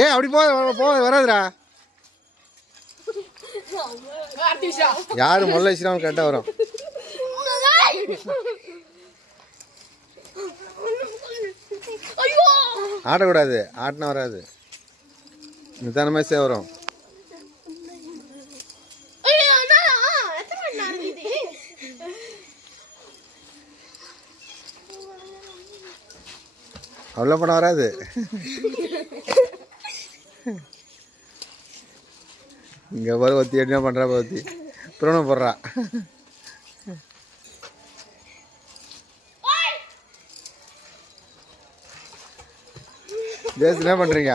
ஏ அப்படி போ வராதுடா. யாரு முல்லை வச்சுனா கரெக்டாக வரும். ஆடக்கூடாது, ஆட்டினா வராது. நிதானமாக வரும். அவ்வளோ படம் வராது. இங்கே பாரு ஒத்தி என்ன பண்ணுறா ஒத்தி புறணம் போடுறா. ஜேஸ் என்ன பண்ணுறீங்க?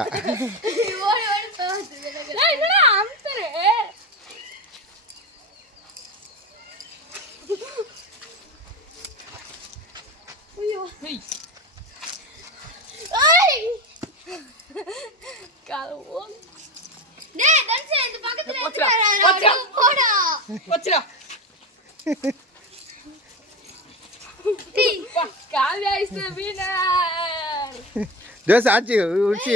ஜோஸ் ஆச்சு உச்சி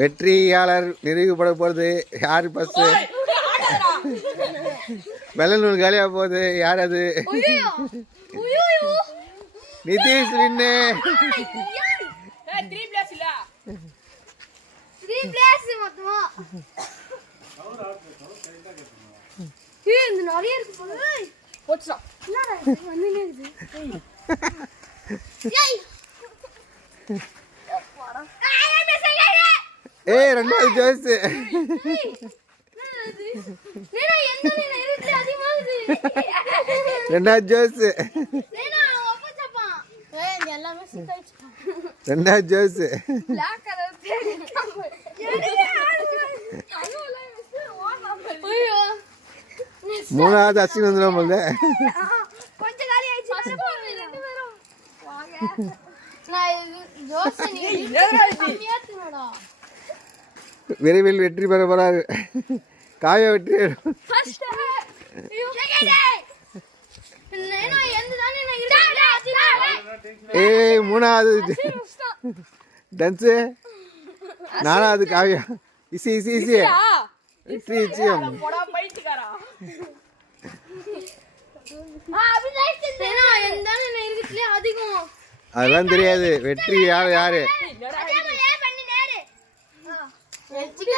வெற்றியாளர் நிரூபிக்கப்பட போகுது. யாரு பஸ் வெள்ள நூல் காலியாக போகுது. யார் அது? நிதிஷ் வின்னு. ஏய் ரெண்டாவது ஜோஸ். ரெண்டாவது ஜோஸ். ரெண்டாவது ஜோஸ். மூணாவது அஸ்வின் வந்துடும் போல. விரைவில் வெற்றி பெற போறாரு. காய வெற்றி. ஏய் மூணாவது டான்ஸ். நாலாவது காவியா. இசி இசி இசி வெற்றி நிச்சயம். அதெல்லாம் தெரியாது. வெற்றி யாரு?